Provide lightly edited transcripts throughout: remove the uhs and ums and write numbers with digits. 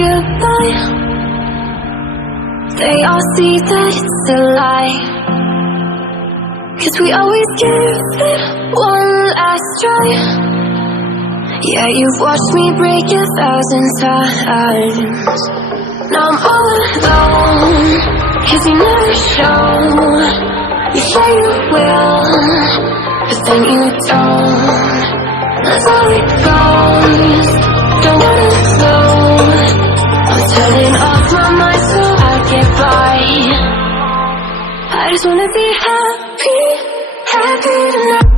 goodbye. They all see that it's a lie, 'cause we always give it one last try. Yeah, you've watched me break 1,000 times. Now I'm all alone, 'cause you never show. You say you will, but then you don't. That's how it goes. Don't wanna float. I'm turning off my mind so I get by. I just wanna be happy, happy tonight.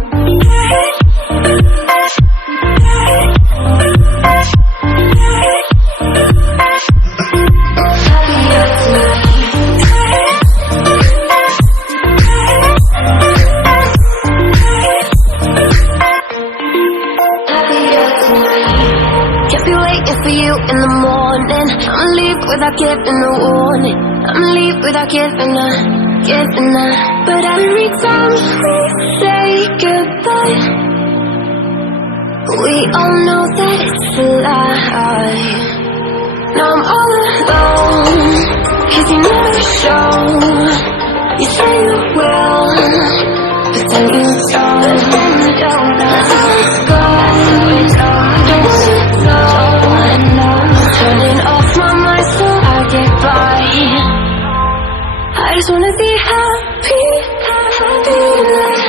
In the morning, I'ma leave without giving a warning. I'ma leave without giving a. But every time we say goodbye, we all know that it's a lie. Now I'm all alone, 'cause you never show. You say you will, but then you don't. That's how it goes. Don't wanna know. Turning off my mind so I get by. I just wanna be happy, happy tonight.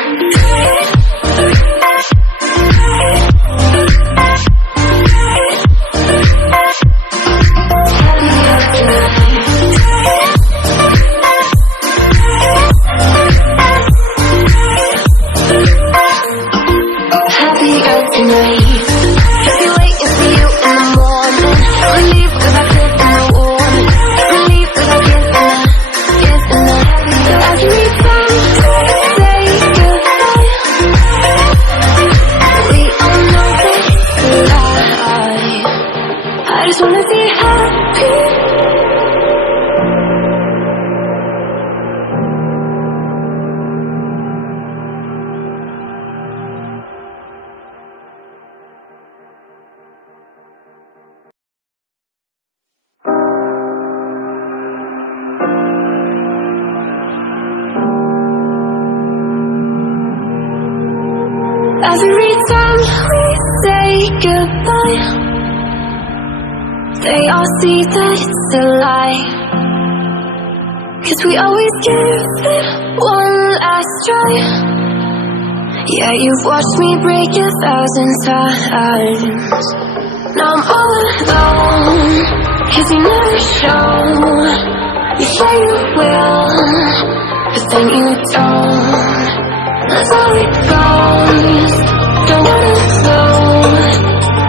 Happier tonight. Every time we say goodbye, they all see that it's a lie, 'cause we always give it one last try. Yeah, you've watched me break 1,000 times. Now I'm all alone, 'cause you never show. You say you will, but then you don't. That's how it goes. Don't wanna float.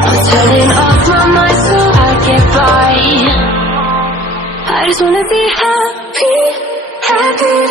I'm turning off my mind so I get by. I just wanna be happy, happy.